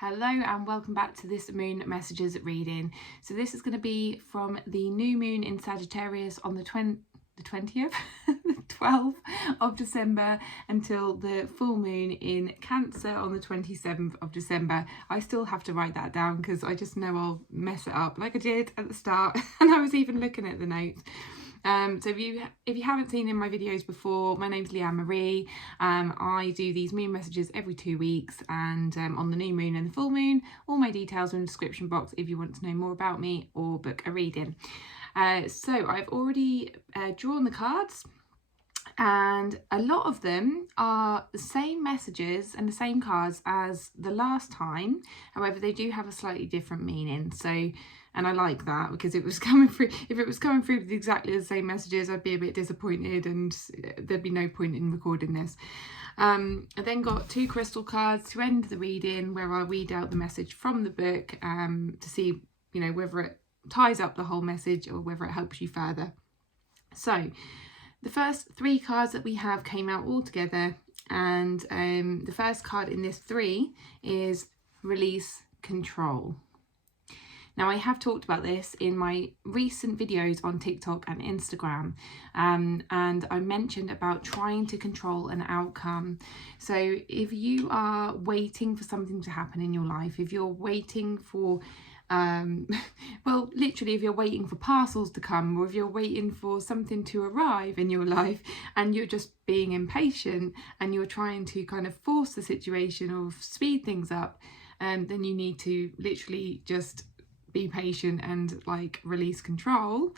Hello and welcome back to this moon messages reading. So this is going to be from the new moon in Sagittarius on the 20th, the 12th of December until the full moon in Cancer on the 27th of December. I still have to write that down because I just know I'll mess it up like I did at the start and I was even looking at the notes. So if you haven't seen in my videos before, my name's Leanne Marie. I do these moon messages every 2 weeks, and on the new moon and the full moon, all my details are in the description box if you want to know more about me or book a reading. So I've already drawn the cards, and a lot of them are the same messages and the same cards as the last time. However, they do have a slightly different meaning. So, and I like that because it was coming through. If it was coming through with exactly the same messages, I'd be a bit disappointed and there'd be no point in recording this. I then got 2 crystal cards to end the reading, where I read out the message from the book to see, whether it ties up the whole message or whether it helps you further. So the first 3 cards that we have came out all together, and the first card in this 3 is Release Control. Now, I have talked about this in my recent videos on TikTok and Instagram, and I mentioned about trying to control an outcome. So if you are waiting for something to happen in your life, if you're waiting for well, literally, if you're waiting for parcels to come, or if you're waiting for something to arrive in your life and you're just being impatient and you're trying to kind of force the situation or speed things up, then you need to literally just be patient and release control,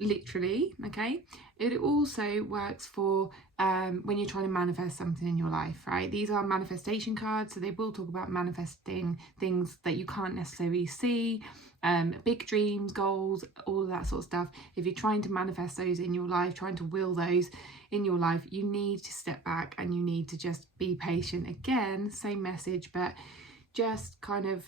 literally. Okay, it also works for when you're trying to manifest something in your life, right? These are manifestation cards, so they will talk about manifesting things that you can't necessarily see, big dreams, goals, all of that sort of stuff. If you're trying to manifest those in your life, trying to will those in your life, you need to step back and you need to just be patient. Again, same message, but just kind of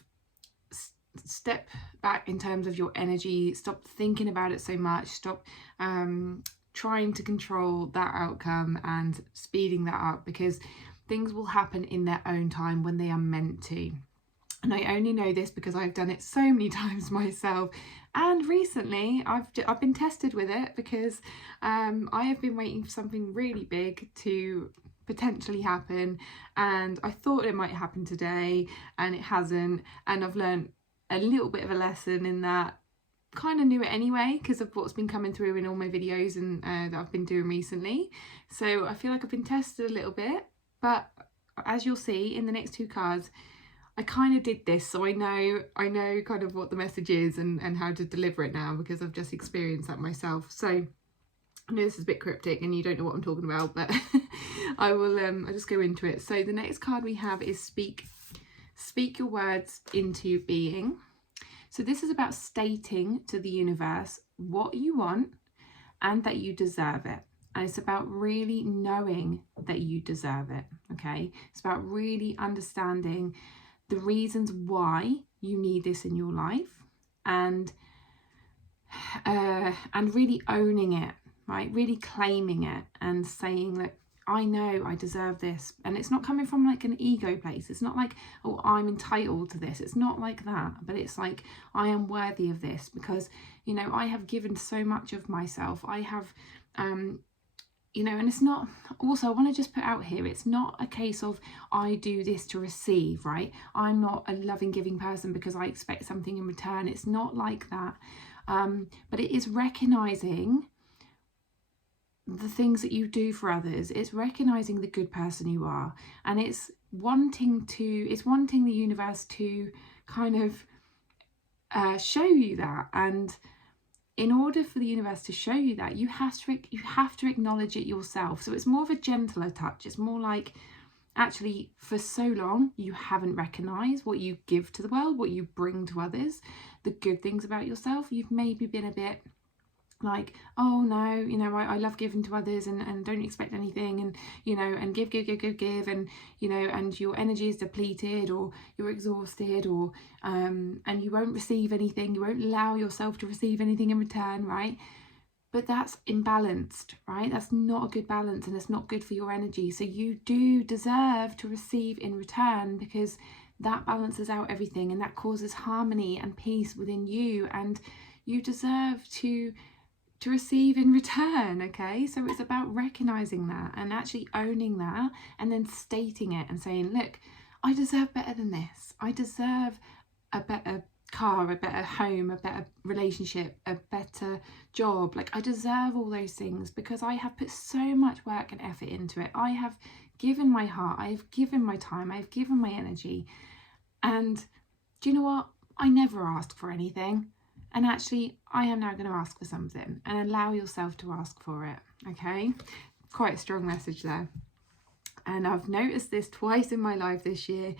step back in terms of your energy. Stop thinking about it so much. Stop trying to control that outcome and speeding that up, because things will happen in their own time when they are meant to. And I only know this because I've done it so many times myself, and recently I've been tested with it, because I have been waiting for something really big to potentially happen, and I thought it might happen today and it hasn't, and I've learned a little bit of a lesson in that. Kind of knew it anyway because of what's been coming through in all my videos and that I've been doing recently. So I feel like I've been tested a little bit, but as you'll see in the next 2 cards, I kind of did this, so I know kind of what the message is and how to deliver it now, because I've just experienced that myself. So I know this is a bit cryptic and you don't know what I'm talking about, but I'll just go into it. So the next card we have is Speak Your Words into Being. So this is about stating to the universe what you want and that you deserve it. And it's about really knowing that you deserve it, okay? It's about really understanding the reasons why you need this in your life, and really owning it, right? Really claiming it and saying that I know I deserve this. And it's not coming from an ego place. It's not like, oh, I'm entitled to this. It's not like that. But it's like, I am worthy of this because, I have given so much of myself. I have, and it's not, also I want to just put out here, it's not a case of I do this to receive, right? I'm not a loving, giving person because I expect something in return. It's not like that. But it is recognizing the things that you do for others. It's recognizing the good person you are, and it's wanting the universe to kind of show you that. And in order for the universe to show you that, you have to acknowledge it yourself. So it's more of a gentler touch. It's more like, actually, for so long you haven't recognized what you give to the world, what you bring to others, the good things about yourself. You've maybe been a bit like, oh no, I love giving to others and don't expect anything, and and give, and and your energy is depleted, or you're exhausted, or and you won't receive anything, you won't allow yourself to receive anything in return, right? But that's imbalanced, right? That's not a good balance, and it's not good for your energy. So you do deserve to receive in return, because that balances out everything, and that causes harmony and peace within you, and you deserve to receive in return. Okay, so it's about recognizing that and actually owning that, and then stating it and saying, look, I deserve better than this. I deserve a better car, a better home, a better relationship, a better job. Like, I deserve all those things because I have put so much work and effort into it. I have given my heart, I have given my time, I have given my energy. And do you know what? I never asked for anything. And actually, I am now going to ask for something, and allow yourself to ask for it. Okay? Quite a strong message there. And I've noticed this twice in my life this year.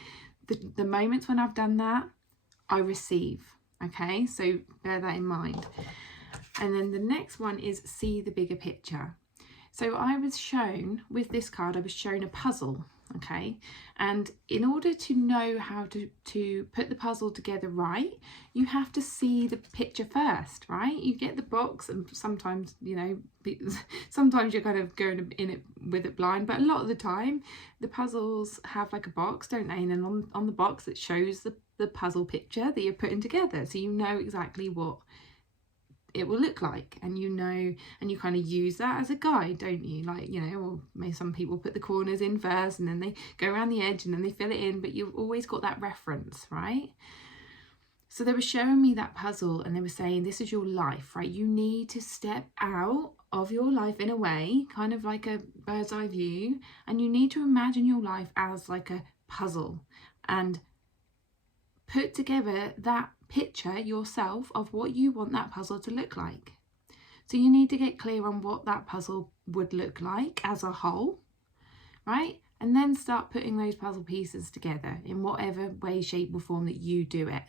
The moments when I've done that, I receive. Okay? So bear that in mind. And then the next one is see the bigger picture. So I was shown, with this card, I was shown a puzzle. Okay, and in order to know how to put the puzzle together right, you have to see the picture first, right? You get the box, and sometimes, you know, sometimes you're kind of going in it with it blind, but a lot of the time the puzzles have like a box, don't they? And then on the box it shows the puzzle picture that you're putting together, so you know exactly what it will look like, and you know, and you kind of use that as a guide, don't you? Like, you know, or maybe some people put the corners in first and then they go around the edge and then they fill it in, but you've always got that reference, right? So they were showing me that puzzle, and they were saying, this is your life, right? You need to step out of your life in a way, kind of like a bird's eye view, and you need to imagine your life as like a puzzle and put together that picture yourself of what you want that puzzle to look like. So you need to get clear on what that puzzle would look like as a whole, right? And then start putting those puzzle pieces together in whatever way, shape or form that you do it.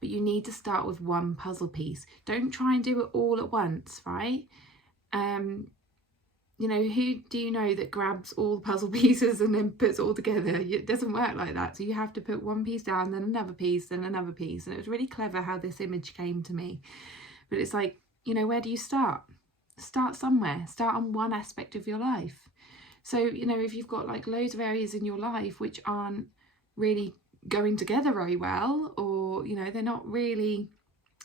But you need to start with one puzzle piece. Don't try and do it all at once, right? You know, who do you know that grabs all the puzzle pieces and then puts it all together? It doesn't work like that. So you have to put one piece down, then another piece, then another piece. And it was really clever how this image came to me. But it's like, you know, where do you start? Start somewhere. Start on one aspect of your life. So, you know, if you've got like loads of areas in your life which aren't really going together very well, or, you know, they're not really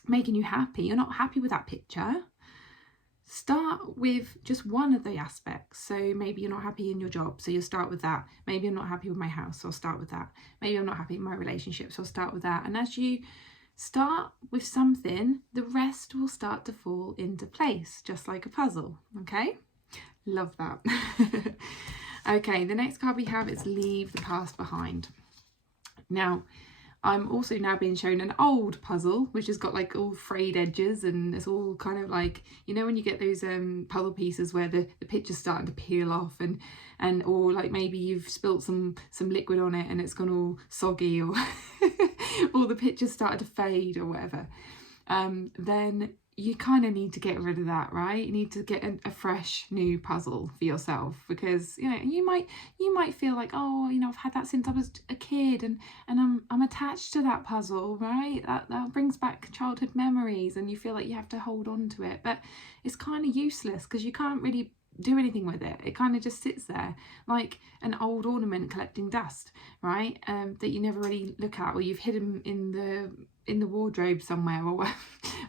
making you happy, you're not happy with that picture, start with just one of the aspects. So maybe you're not happy in your job, so you'll start with that. Maybe I'm not happy with my house, so I'll start with that. Maybe I'm not happy in my relationship, so I'll start with that. And as you start with something, the rest will start to fall into place, just like a puzzle. Okay, love that. Okay, the next card we have is leave the past behind. Now, I'm also now being shown an old puzzle, which has got like all frayed edges, and it's all kind of like, you know, when you get those puzzle pieces where the picture's starting to peel off, and or like maybe you've spilt some liquid on it and it's gone all soggy, or or the picture's started to fade or whatever, then you kind of need to get rid of that, right? You need to get a fresh new puzzle for yourself, because, you know, you might feel like, oh, you know, I've had that since I was a kid, and I'm attached to that puzzle, right? That brings back childhood memories, and you feel like you have to hold on to it, but it's kind of useless because you can't really do anything with it. It kind of just sits there like an old ornament collecting dust, right? That you never really look at, or you've hidden in the wardrobe somewhere,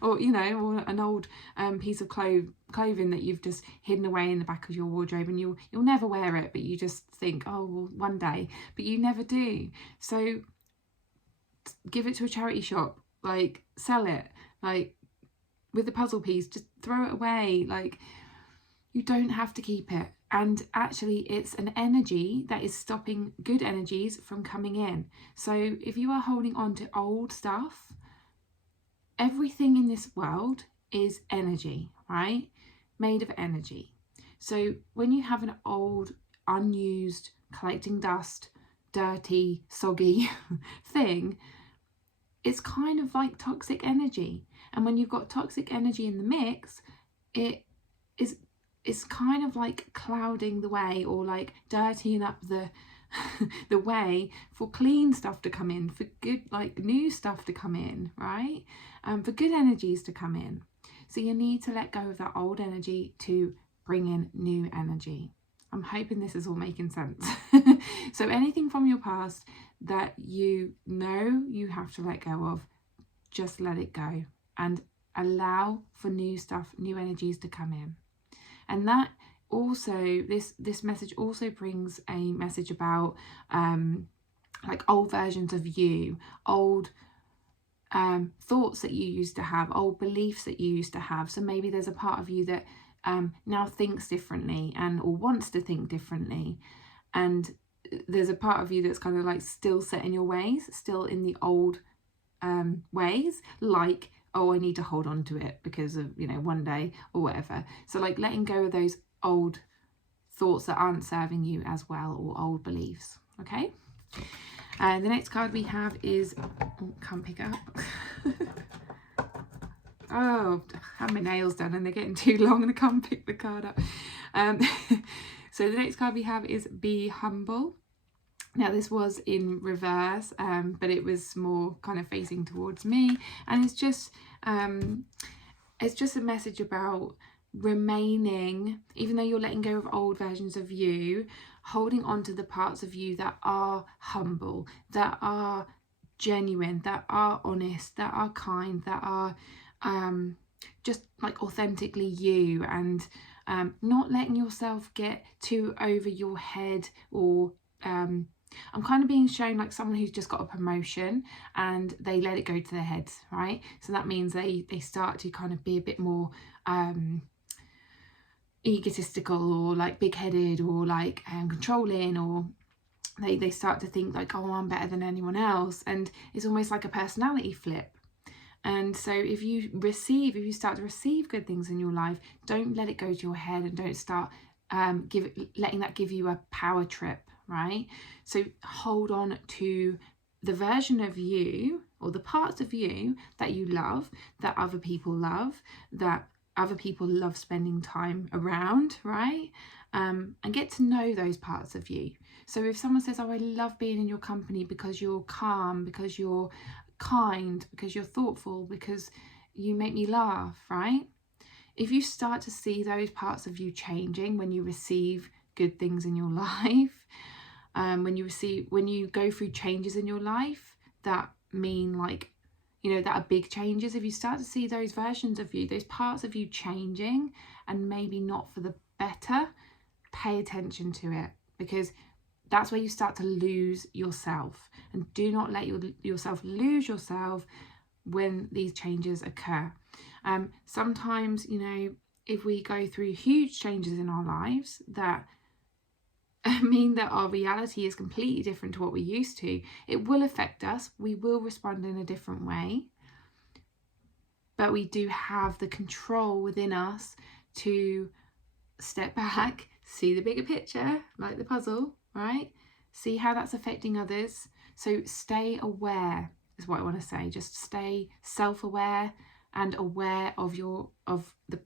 or you know, or an old piece of clothing that you've just hidden away in the back of your wardrobe, and you'll never wear it, but you just think, oh well, one day, but you never do. So give it to a charity shop, like sell it, like with the puzzle piece, just throw it away. Like, you don't have to keep it. And actually, it's an energy that is stopping good energies from coming in. So if you are holding on to old stuff, everything in this world is energy, right? Made of energy. So when you have an old, unused, collecting dust, dirty, soggy thing, it's kind of like toxic energy. And when you've got toxic energy in the mix, it's kind of like clouding the way, or like dirtying up the way for clean stuff to come in, for good, like new stuff to come in, right? For good energies to come in. So you need to let go of that old energy to bring in new energy. I'm hoping this is all making sense. So anything from your past, that you know you have to let go of, just let it go and allow for new stuff, new energies to come in. And that also, this message also brings a message about like old versions of you, old thoughts that you used to have, old beliefs that you used to have. So maybe there's a part of you that now thinks differently or wants to think differently, and there's a part of you that's kind of like still set in your ways, still in the old ways, like, oh, I need to hold on to it because of, you know, one day or whatever. So like letting go of those old thoughts that aren't serving you as well, or old beliefs. Okay, and the next card we have is, oh, can't pick it up. Oh, I have my nails done and they're getting too long and I can't pick the card up. So the next card we have is Be Humble. Now this was in reverse, but it was more kind of facing towards me, and it's just a message about remaining, even though you're letting go of old versions of you, holding on to the parts of you that are humble, that are genuine, that are honest, that are kind, that are just like authentically you, and not letting yourself get too over your head, or I'm kind of being shown like someone who's just got a promotion and they let it go to their heads, right? So that means they start to kind of be a bit more egotistical, or like big-headed, or like controlling, or they start to think like, oh, I'm better than anyone else, and it's almost like a personality flip. And so if you start to receive good things in your life, don't let it go to your head, and don't start letting that give you a power trip, right? So hold on to the version of you, or the parts of you that you love, that other people love, that other people love spending time around, right? And get to know those parts of you. So if someone says, oh, I love being in your company because you're calm, because you're kind, because you're thoughtful, because you make me laugh, right? If you start to see those parts of you changing when you receive good things in your life, when you go through changes in your life that mean, like, you know, that are big changes, if you start to see those versions of you, those parts of you changing, and maybe not for the better, pay attention to it, because that's where you start to lose yourself. And do not let yourself lose yourself when these changes occur. Sometimes, you know, if we go through huge changes in our lives that mean that our reality is completely different to what we're used to, it will affect us. We will respond in a different way. But we do have the control within us to step back, see the bigger picture, like the puzzle, right? See how that's affecting others. So stay aware is what I want to say. Just stay self-aware and aware of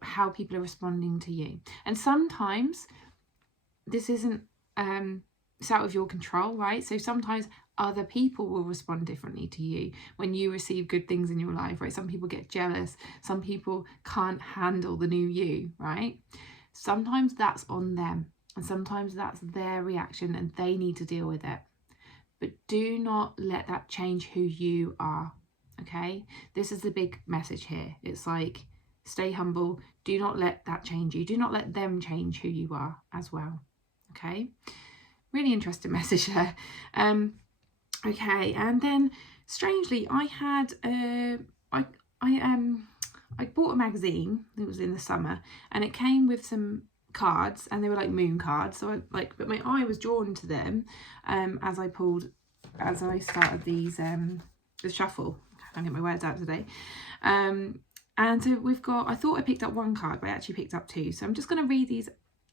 how people are responding to you. And sometimes this isn't it's out of your control, right? So sometimes other people will respond differently to you when you receive good things in your life, right? Some people get jealous, some people can't handle the new you, right? Sometimes that's on them, and sometimes that's their reaction and they need to deal with it. But do not let that change who you are, okay? This is the big message here. It's like, stay humble. Do not let that change you. Do not let them change who you are as well, okay? Really interesting message there. Okay, and then strangely, I had I bought a magazine. It was in the summer, and it came with some cards, and they were like moon cards. So but my eye was drawn to them as I started these the shuffle. I can't get my words out today. And so I thought I picked up one card, but I actually picked up two. So I'm just going to read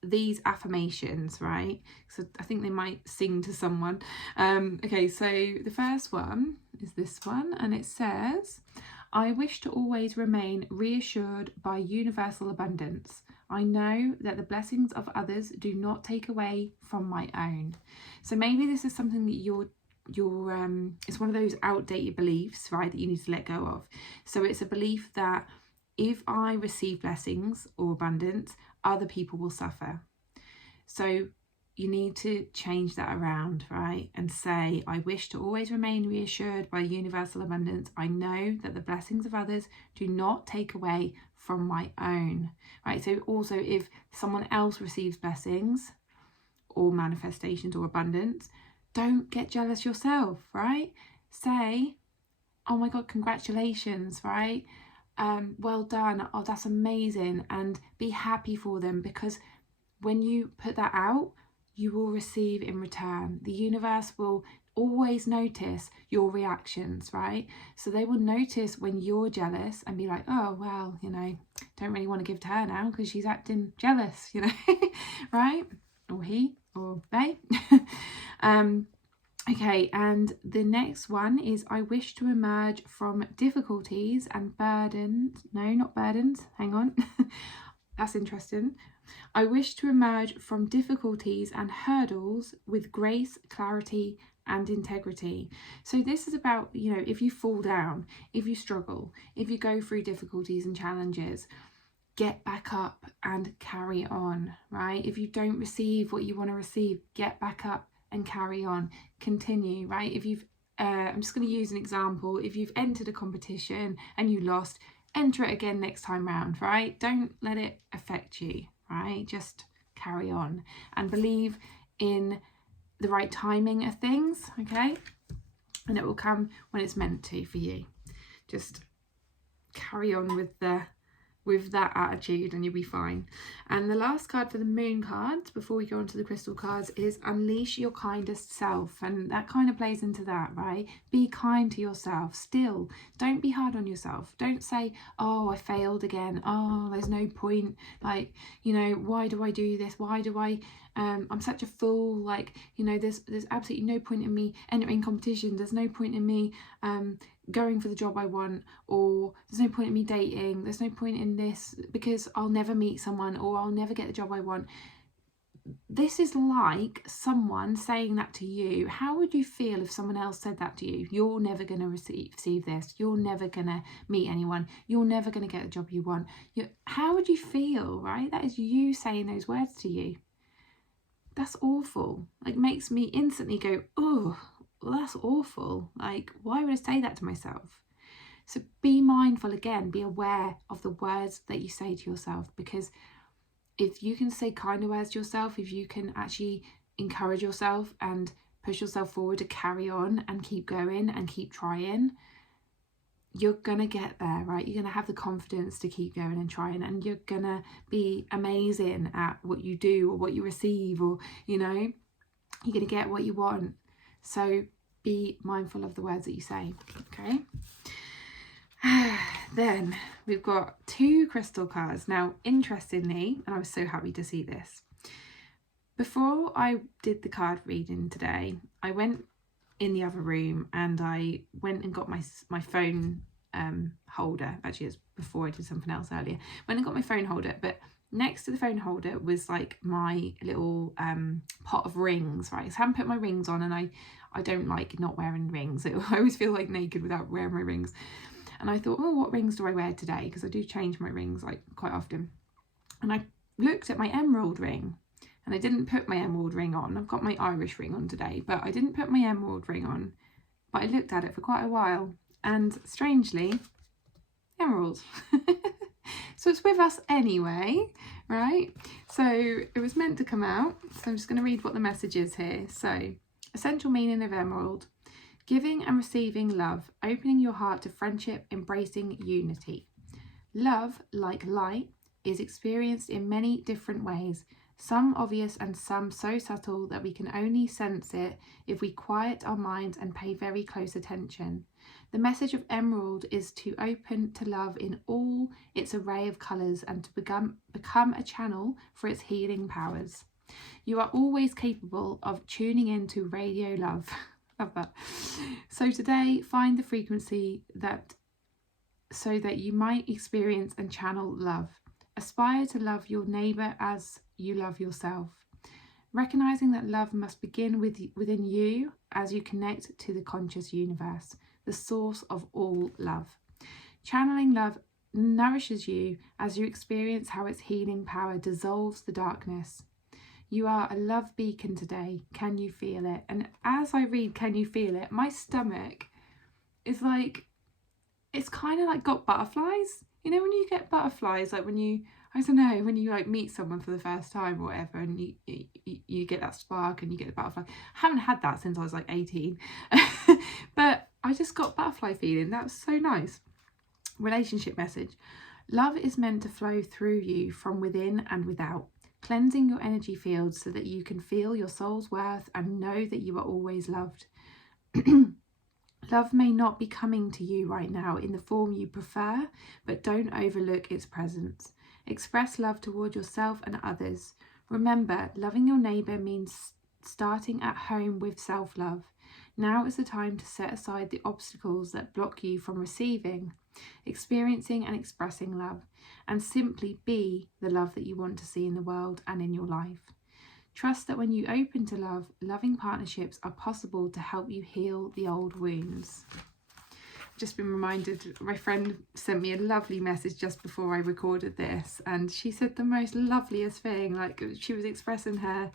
these affirmations, right? So I think they might sing to someone. Okay, so the first one is this one, and it says, I wish to always remain reassured by universal abundance. I know that the blessings of others do not take away from my own. So maybe this is something that it's one of those outdated beliefs, right, that you need to let go of. So it's a belief that if I receive blessings or abundance, other people will suffer. So you need to change that around, right? And say, I wish to always remain reassured by universal abundance. I know that the blessings of others do not take away from my own, right? So also, if someone else receives blessings or manifestations or abundance, don't get jealous yourself, right? Say, oh my God, congratulations, right? Well done. Oh, that's amazing. And be happy for them, because when you put that out, you will receive in return. The universe will always notice your reactions, right? So they will notice when you're jealous and be like, oh, well, you know, don't really want to give to her now because she's acting jealous, you know, right? Or he or they. Okay, and the next one is, I wish to emerge from difficulties and burdens. No, not burdens. Hang on. That's interesting. I wish to emerge from difficulties and hurdles with grace, clarity, and integrity. So this is about, you know, if you fall down, if you struggle, if you go through difficulties and challenges, get back up and carry on, right? If you don't receive what you want to receive, get back up and carry on. Continue, right? If you've, I'm just going to use an example. If you've entered a competition and you lost, enter it again next time round, right? Don't let it affect you, right? Just carry on and believe in the right timing of things, okay? And it will come when it's meant to for you. Just carry on with that attitude and you'll be fine. And the last card for the moon cards before we go on to the crystal cards is unleash your kindest self, and that kind of plays into that, right? Be kind to yourself still. Don't be hard on yourself. Don't say, oh, I failed again, oh, there's no point, like, you know, why do I do this, why do I I'm such a fool, like, you know, there's absolutely no point in me entering competition, there's no point in me going for the job I want, or there's no point in me dating, there's no point in this because I'll never meet someone, or I'll never get the job I want. This is like someone saying that to you. How would you feel if someone else said that to you? You're never going to receive this, you're never going to meet anyone, you're never going to get the job you want. How would you feel, right? That is you saying those words to you. That's awful. Like, makes me instantly go, oh, well, that's awful. Like, why would I say that to myself? So be mindful again, be aware of the words that you say to yourself, because if you can say kinder words to yourself, if you can actually encourage yourself and push yourself forward to carry on and keep going and keep trying, you're going to get there, right? You're going to have the confidence to keep going and trying, and you're going to be amazing at what you do or what you receive, or, you know, you're going to get what you want. So be mindful of the words that you say, okay? Then we've got 2 crystal cards. Now, interestingly, and I was so happy to see this, before I did the card reading today, I went in the other room and I went and got my phone holder. Actually, it's before I did something else earlier. Went and got my phone holder, but next to the phone holder was like my little pot of rings, right? So I haven't put my rings on, and I don't like not wearing rings. I always feel like naked without wearing my rings. And I thought, oh, what rings do I wear today? Because I do change my rings like quite often. And I looked at my emerald ring, and I didn't put my emerald ring on. I've got my Irish ring on today, but I didn't put my emerald ring on. But I looked at it for quite a while, and strangely, emerald. So it's with us anyway, right? So it was meant to come out. So I'm just going to read what the message is here. So, essential meaning of emerald: giving and receiving love, opening your heart to friendship, embracing unity. Love, like light, is experienced in many different ways, some obvious and some so subtle that we can only sense it if we quiet our minds and pay very close attention. The message of emerald is to open to love in all its array of colours and to become a channel for its healing powers. You are always capable of tuning into radio love. Love that. So today, find the frequency so that you might experience and channel love. Aspire to love your neighbour as you love yourself. Recognizing that love must begin within you as you connect to the conscious universe, the source of all love. Channeling love nourishes you as you experience how its healing power dissolves the darkness. You are a love beacon today. Can you feel it? And as I read, can you feel it? My stomach is like, it's kind of like got butterflies. You know when you get butterflies, like when you, I don't know, when you like meet someone for the first time or whatever, and you get that spark and you get the butterfly. I haven't had that since I was like 18. But I just got butterfly feeling. That was so nice. Relationship message. Love is meant to flow through you from within and without, cleansing your energy fields so that you can feel your soul's worth and know that you are always loved. Love may not be coming to you right now in the form you prefer, but don't overlook its presence. Express love toward yourself and others. Remember, loving your neighbour means starting at home with self-love. Now is the time to set aside the obstacles that block you from receiving, experiencing and expressing love, and simply be the love that you want to see in the world and in your life. Trust that when you open to love, loving partnerships are possible to help you heal the old wounds. Just been reminded, my friend sent me a lovely message just before I recorded this, and she said the most loveliest thing. Like, she was expressing her,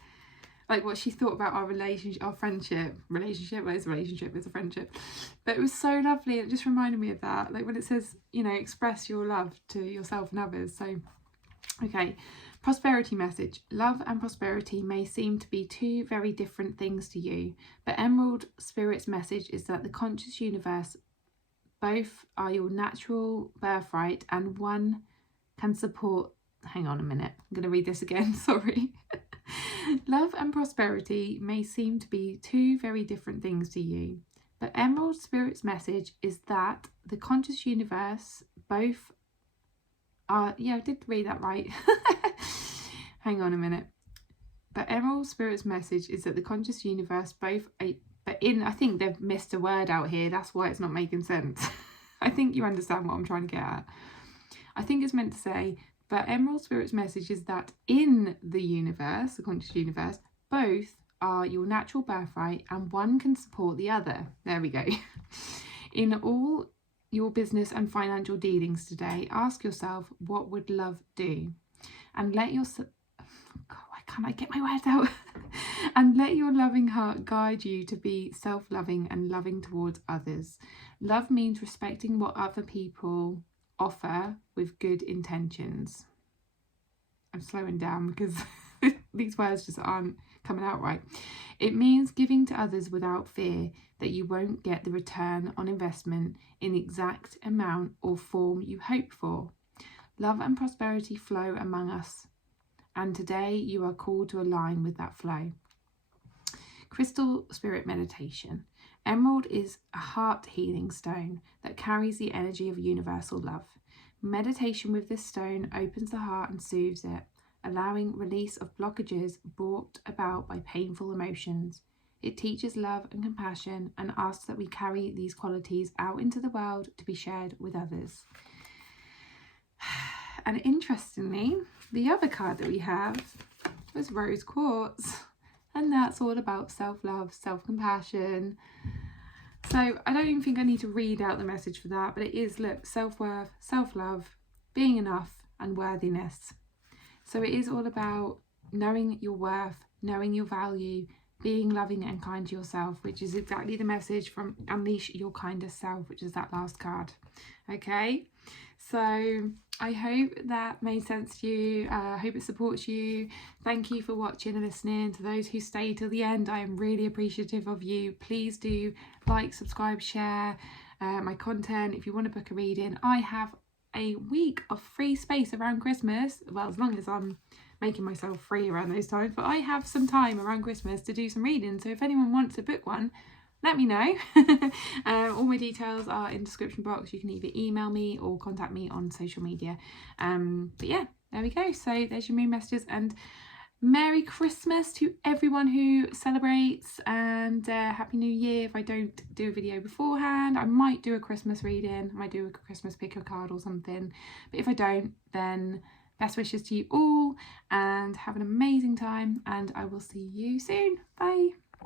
like, what she thought about our relationship, our friendship. Well, it's a relationship, it's a friendship. But it was so lovely. It just reminded me of that. Like when it says, you know, express your love to yourself and others. So, okay. Prosperity message. Love and prosperity may seem to be two very different things to you, but Emerald Spirit's message is that the conscious universe, both are your natural birthright and one can support... Hang on a minute. I'm going to read this again. Sorry. Love and prosperity may seem to be two very different things to you, but Emerald Spirit's message is that the conscious universe, both are... Yeah, I did read that right. Hang on a minute. But Emerald Spirit's message is that the conscious universe, both... I think they've missed a word out here. That's why it's not making sense. I think you understand what I'm trying to get at. I think it's meant to say, but Emerald Spirit's message is that in the universe, the conscious universe, both are your natural birthright and one can support the other. There we go. In all your business and financial dealings today, ask yourself, what would love do? And let your... God, why can't I get my words out? And let your loving heart guide you to be self-loving and loving towards others. Love means respecting what other people offer with good intentions. I'm slowing down because these words just aren't coming out right. It means giving to others without fear that you won't get the return on investment in the exact amount or form you hope for. Love and prosperity flow among us, and today you are called to align with that flow. Crystal Spirit meditation. Emerald is a heart healing stone that carries the energy of universal love. Meditation with this stone opens the heart and soothes it, allowing release of blockages brought about by painful emotions. It teaches love and compassion and asks that we carry these qualities out into the world to be shared with others. And interestingly, the other card that we have was Rose Quartz, and that's all about self-love, self-compassion. So I don't even think I need to read out the message for that, but it is, look, self-worth, self-love, being enough and worthiness. So it is all about knowing your worth, knowing your value, being loving and kind to yourself, which is exactly the message from Unleash Your Kindest Self, which is that last card. Okay, so I hope that made sense to you. I hope it supports you. Thank you for watching and listening. To those who stayed till the end, I am really appreciative of you. Please do like, subscribe, share my content. If you want to book a reading, I have a week of free space around Christmas. Well, as long as I'm making myself free around those times, but I have some time around Christmas to do some reading. So if anyone wants to book one, let me know. All my details are in the description box. You can either email me or contact me on social media. But yeah, there we go. So there's your moon messages, and Merry Christmas to everyone who celebrates, and Happy New Year. If I don't do a video beforehand, I might do a Christmas reading. I might do a Christmas pick a card or something. But if I don't, then best wishes to you all and have an amazing time, and I will see you soon. Bye.